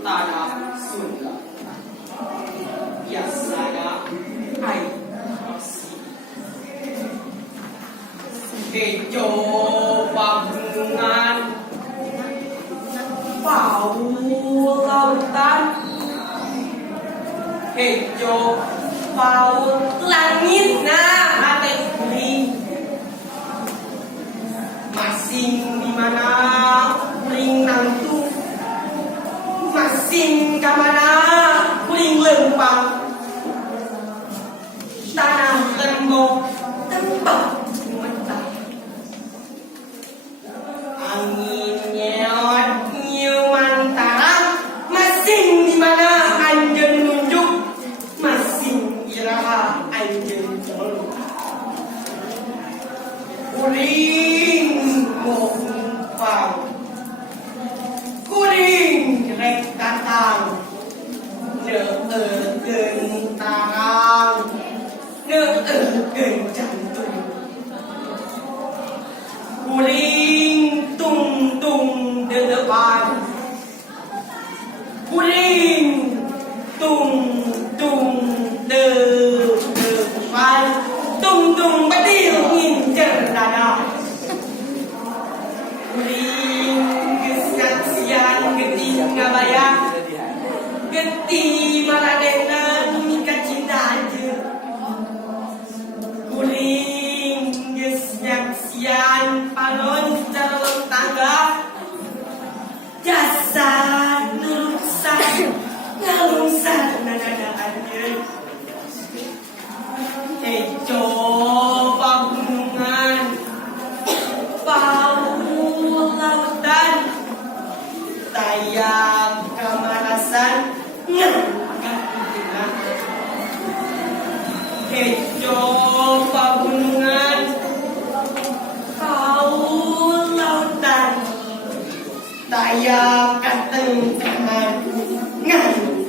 tanah Sunda. Biasanya air bersih. Hijau bangunan, bau lautan, hijau bau langit, nah ada kuning. Masing di mana kuring nantu, masing ke mana kuring lempang. Tanah lembok tempat mentah. Angin nyewat nyuman tarang, masing di mana anjeun nunjuk, masing iraha anjeun meluk. Kuring mompang, kuring rek datang, neuekeun tarang, neuekeun jantung. Kuring tung de depan, kuring tung de depan, tung badil ngincer dada. Kuring geus ngaksian geuting ngabayang, geti maladenan mika cinta aja. Kuring geus nyaksian panon calon tangga, jasa nurusan ngalungsan nadada anjeun. Hejo pagunungan, bau lautan, tayang kamarasan ngangkat. Hejo pagunungan, bau lautan, tayang katengkaman ngangkat.